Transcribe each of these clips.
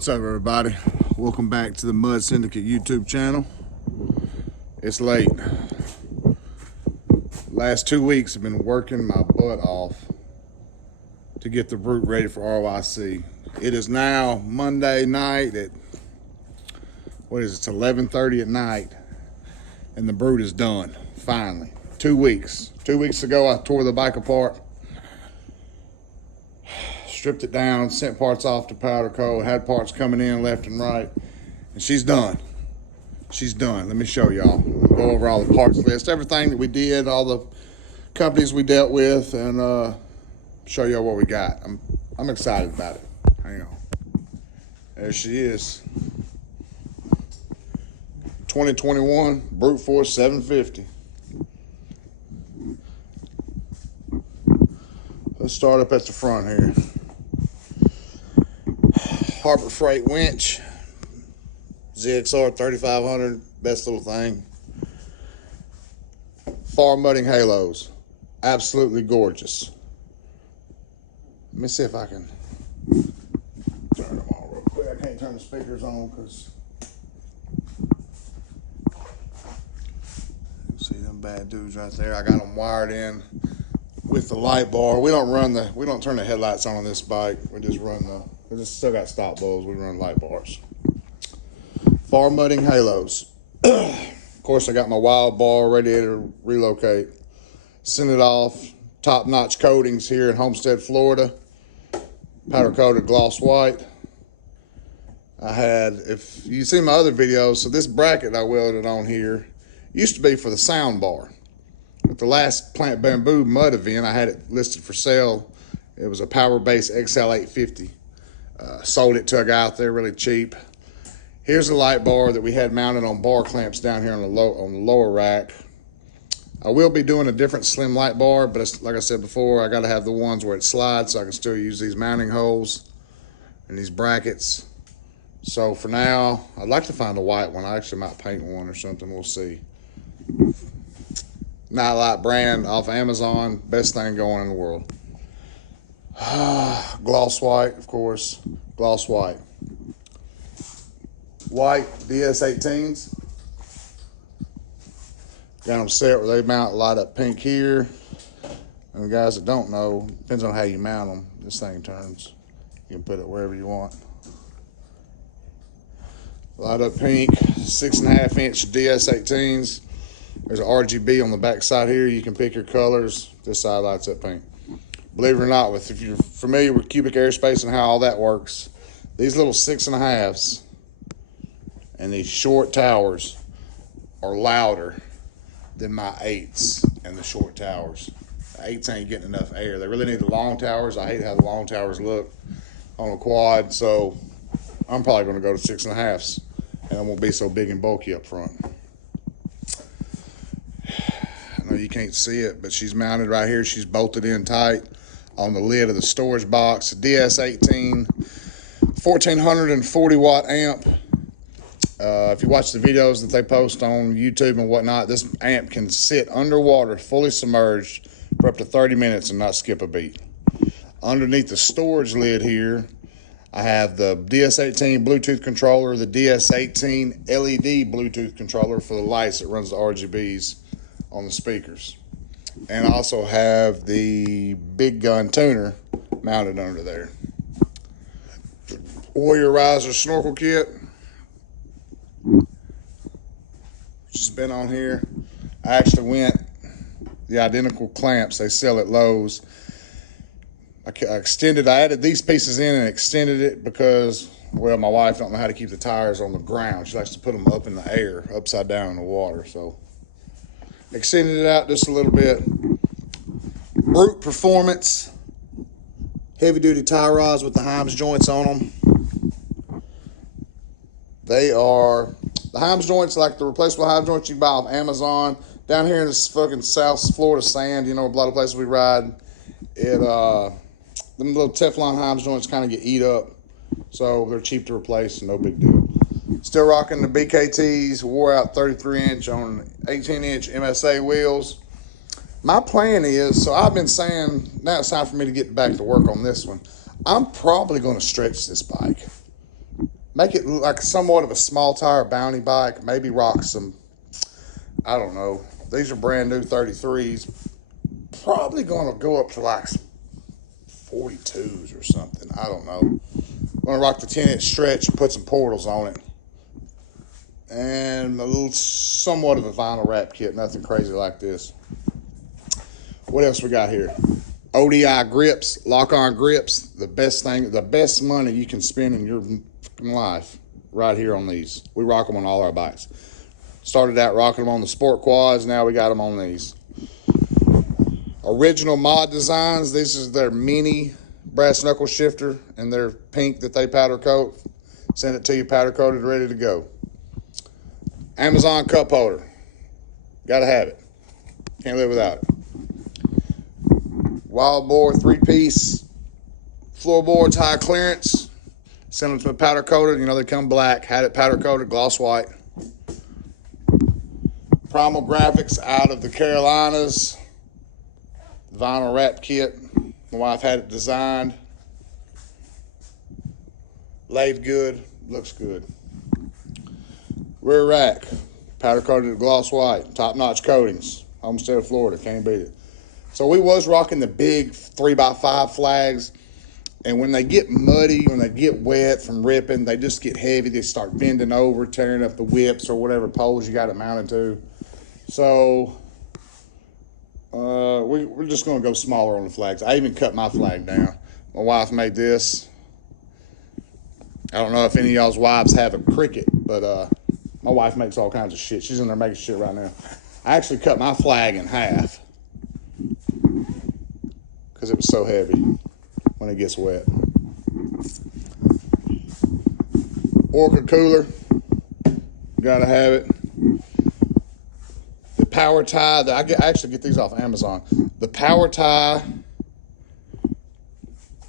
What's up, everybody? Welcome back to the Mud Syndicate YouTube channel. It's late. Last 2 weeks I've been working my butt off to get the brute ready for RYC. It is now Monday night at, it's 11:30 at night, and the brute is done, finally. 2 weeks. 2 weeks ago I tore the bike apart, stripped it down, sent parts off to powder coat, had parts coming in left and right, and she's done. She's done. Let me show y'all. Go over all the parts list, everything that we did, all the companies we dealt with, and show y'all what we got. I'm excited about it. Hang on. There she is. 2021 Brute Force 750. Let's start up at the front here. Harbor Freight winch, ZXR 3500, best little thing. Farm mudding halos, absolutely gorgeous. Let me see if I can turn them on real quick. I can't turn the speakers on because see them bad dudes right there. I got them wired in with the light bar. We don't turn the headlights on this bike. We just run because it's still got stop bulbs. We run light bars. Farm mudding halos. Of course, I got my wild bar ready to relocate. Send it off. Top-notch coatings here in Homestead, Florida. Powder coated gloss white. I had, if you see my other videos, so this bracket I welded on here used to be for the sound bar. At the last Plant Bamboo mud event, I had it listed for sale. It was a Power Base XL850. Sold it to a guy out there really cheap. Here's a light bar that we had mounted on bar clamps down here on the lower rack. I will be doing a different slim light bar, but it's, like I said before, I got to have the ones where it slides so I can still use these mounting holes and these brackets. So for now, I'd like to find a white one. I actually might paint one or something. We'll see. Nightlight brand off Amazon, best thing going in the world. Gloss white, of course, gloss white. White DS18s. Got them set where they mount light up pink here. And the guys that don't know, depends on how you mount them, this thing turns. You can put it wherever you want. Light up pink, 6.5 inch DS18s. There's an RGB on the back side here. You can pick your colors. This side lights up pink. Believe it or not, if you're familiar with cubic airspace and how all that works, these little 6.5s and these short towers are louder than my 8s and the short towers. The 8s ain't getting enough air. They really need the long towers. I hate how the long towers look on a quad, so I'm probably going to go to 6.5s, and I won't be so big and bulky up front. I know you can't see it, but she's mounted right here. She's bolted in tight on the lid of the storage box. DS18, 1440 watt amp. If you watch the videos that they post on YouTube and whatnot, this amp can sit underwater, fully submerged, for up to 30 minutes and not skip a beat. Underneath the storage lid here, I have the DS18 Bluetooth controller, the DS18 LED Bluetooth controller for the lights that runs the RGBs on the speakers. And I also have the Big Gun tuner mounted under there. Warrior Riser snorkel kit, which has been on here. I actually went the identical clamps they sell at Lowe's. I added these pieces in and extended it because, well, my wife don't know how to keep the tires on the ground. She likes to put them up in the air, upside down in the water. So extended it out just a little bit. Brute Performance heavy duty tie rods with the Heims joints on them. They are the Heims joints, like the replaceable Heims joints you can buy off Amazon. Down here in this fucking South Florida sand, you know, a lot of places we ride, them little Teflon Heims joints kind of get eat up, so they're cheap to replace, no big deal. Still rocking the BKTs, wore out 33 inch on 18 inch MSA wheels. My plan is, so I've been saying, now it's time for me to get back to work on this one. I'm probably going to stretch this bike. make it look like somewhat of a small tire bounty bike. Maybe rock some, I don't know. These are brand new 33s. Probably going to go up to like 42s or something. I don't know. I'm going to rock the 10-inch stretch and put some portals on it. And a little, somewhat of a vinyl wrap kit. Nothing crazy like this. What else we got here? ODI grips, lock-on grips. The best thing, the best money you can spend in your life right here on these. We rock them on all our bikes. Started out rocking them on the sport quads. Now we got them on these. Original Mod Designs. This is their mini brass knuckle shifter and their pink that they powder coat. Send it to you powder coated, ready to go. Amazon cup holder. Gotta have it. Can't live without it. Wild Boar 3-piece floorboards, high clearance. Send them to me powder coated. You know they come black. Had it powder coated, gloss white. Primal Graphics out of the Carolinas. Vinyl wrap kit. My wife had it designed. Laid good. Looks good. Rear rack. Powder coated gloss white. Top notch coatings. Homestead of Florida. Can't beat it. So we was rocking the big 3x5 flags. And when they get muddy, when they get wet from ripping, they just get heavy. They start bending over, tearing up the whips or whatever poles you got it mounted to. So we're just going to go smaller on the flags. I even cut my flag down. My wife made this. I don't know if any of y'all's wives have a Cricut, but my wife makes all kinds of shit. She's in there making shit right now. I actually cut my flag in half because it was so heavy when it gets wet. Orca cooler. Gotta have it. The power tie. I actually get these off Amazon. The power tie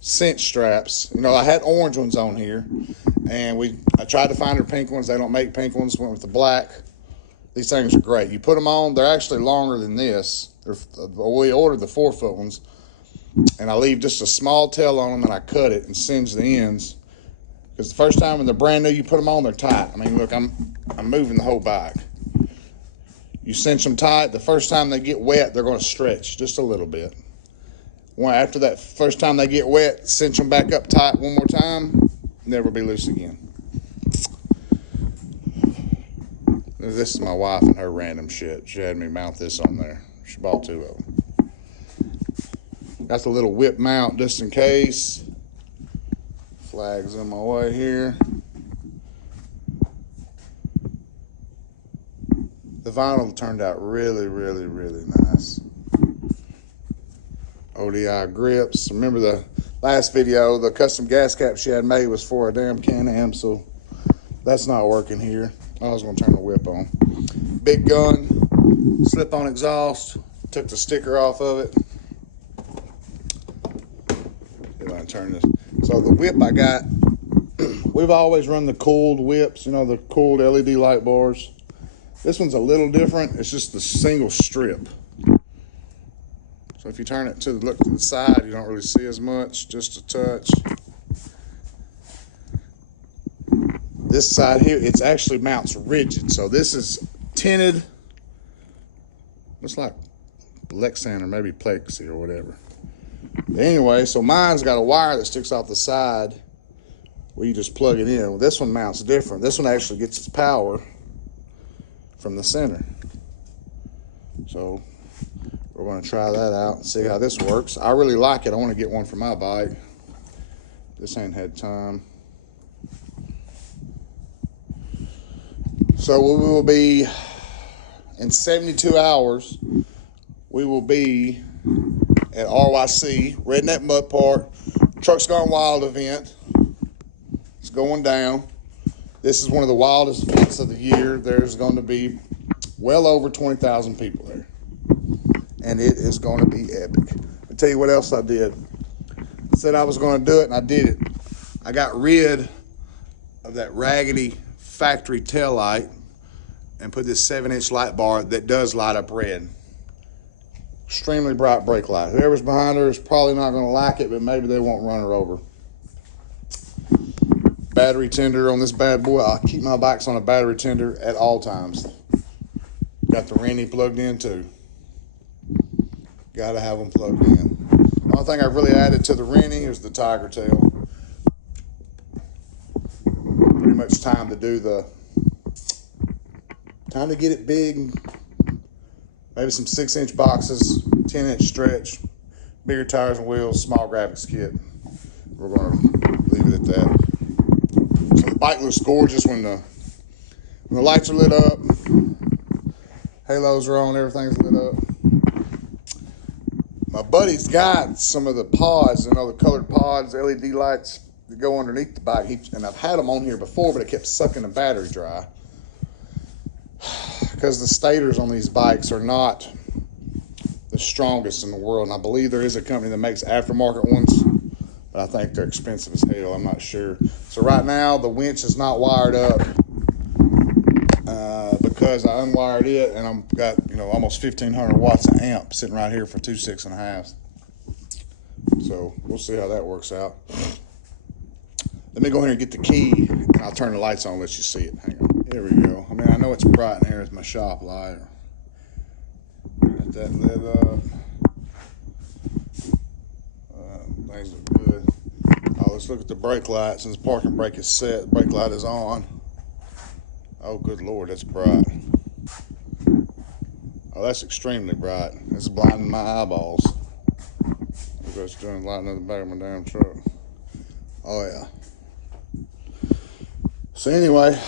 cinch straps. You know, I had orange ones on here, and I tried to find her pink ones. They don't make pink ones. Went with the black. These things are great. You put them on. They're actually longer than this. We ordered the 4-foot ones, and I leave just a small tail on them, and I cut it and singe the ends. Because the first time when they're brand new, you put them on, they're tight. I mean, look, I'm moving the whole bike. You cinch them tight. The first time they get wet, they're going to stretch just a little bit. After that first time they get wet, cinch them back up tight one more time, never be loose again. This is my wife and her random shit. She had me mount this on there. She bought 2 of them. Got the little whip mount just in case. Flags in my way here. The vinyl turned out really, really, really nice. ODI grips. Remember the last video, the custom gas cap she had made was for a damn Can-Am, so that's not working here. I was going to turn the whip on. Big gun, slip-on exhaust. Took the sticker off of it. If I can turn this. So the whip I got, we've always run the cooled whips, you know, the cooled LED light bars. This one's a little different. It's just the single strip. So if you turn it to look to the side, you don't really see as much, just a touch. This side here, it's actually mounts rigid. So this is tinted. Looks like Lexan or maybe Plexi or whatever. Anyway, so mine's got a wire that sticks off the side where you just plug it in. Well, this one mounts different. This one actually gets its power from the center. So we're going to try that out and see how this works. I really like it. I want to get one for my bike. This ain't had time. So we will be, in 72 hours, we will be at RYC, Redneck Mud Park, Trucks Gone Wild event. It's going down. This is one of the wildest events of the year. There's going to be well over 20,000 people there. And it is going to be epic. I'll tell you what else I did. I said I was going to do it, and I did it. I got rid of that raggedy factory tail light and put this 7-inch light bar that does light up red. Extremely bright brake light. Whoever's behind her is probably not going to like it, but maybe they won't run her over. battery tender on this bad boy. I keep my bikes on a battery tender at all times. Got the Rennie plugged in too. Gotta have them plugged in. The only thing I really added to the Rennie is the tiger tail. Pretty much time to get it big. Maybe some 6-inch boxes, 10-inch stretch, bigger tires and wheels, small graphics kit. We're gonna leave it at that. So the bike looks gorgeous when the lights are lit up, halos are on, everything's lit up. My buddy's got some of the pods, the colored pods, LED lights that go underneath the bike. And I've had them on here before, but it kept sucking the battery dry. Because the stators on these bikes are not the strongest in the world. And I believe there is a company that makes aftermarket ones, but I think they're expensive as hell. I'm not sure. So right now, the winch is not wired up because I unwired it, and I've got almost 1,500 watts of amp sitting right here for 2 6.5. So we'll see how that works out. Let me go ahead and get the key, and I'll turn the lights on and let you see it. Hang on. Here we go. I mean, I know it's bright in here. It's my shop light. Got that lit up. Things look good. Oh, let's look at the brake light. Since the parking brake is set, the brake light is on. Oh, good Lord, that's bright. Oh, that's extremely bright. It's blinding my eyeballs. Look what it's doing, lighting up the back of my damn truck. Oh, yeah. So anyway,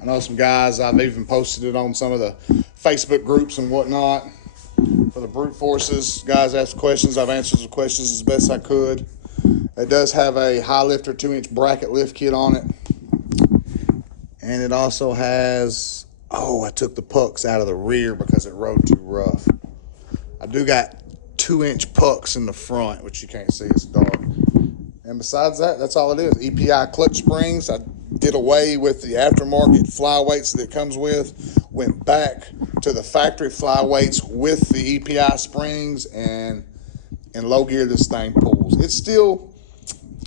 I know some guys, I've even posted it on some of the Facebook groups and whatnot for the brute forces. Guys ask questions. I've answered the questions as best I could. It does have a high lifter 2-inch bracket lift kit on it. And it also has, I took the pucks out of the rear because it rode too rough. I do got 2-inch pucks in the front, which you can't see, it's dark. And besides that, that's all it is. EPI clutch springs. I did away with the aftermarket flyweights that it comes with. Went back to the factory flyweights with the EPI springs, and in low gear this thing pulls. It's still,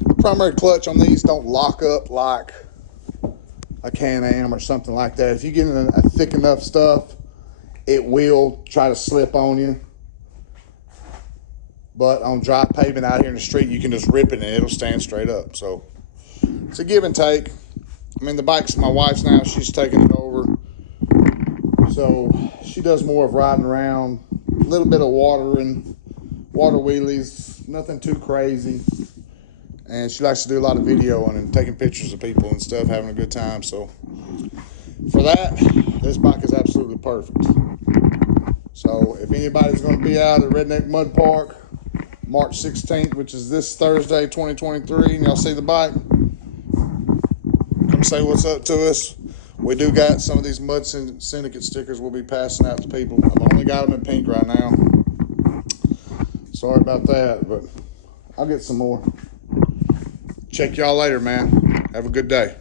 the primary clutch on these don't lock up like a Can-Am or something like that. If you get in a thick enough stuff, it will try to slip on you. But on dry pavement out here in the street, you can just rip it and it'll stand straight up. So it's a give and take. I mean, the bike's my wife's now. She's taking it over. So she does more of riding around, a little bit of water wheelies, nothing too crazy. And she likes to do a lot of videoing and taking pictures of people and stuff, having a good time. So for that, this bike is absolutely perfect. So if anybody's going to be out at Redneck Mud Park, March 16th, which is this Thursday, 2023, and y'all see the bike, come say what's up to us. We do got some of these Mud Syndicate stickers we'll be passing out to people. I've only got them in pink right now. Sorry about that, but I'll get some more. Check y'all later, man. Have a good day.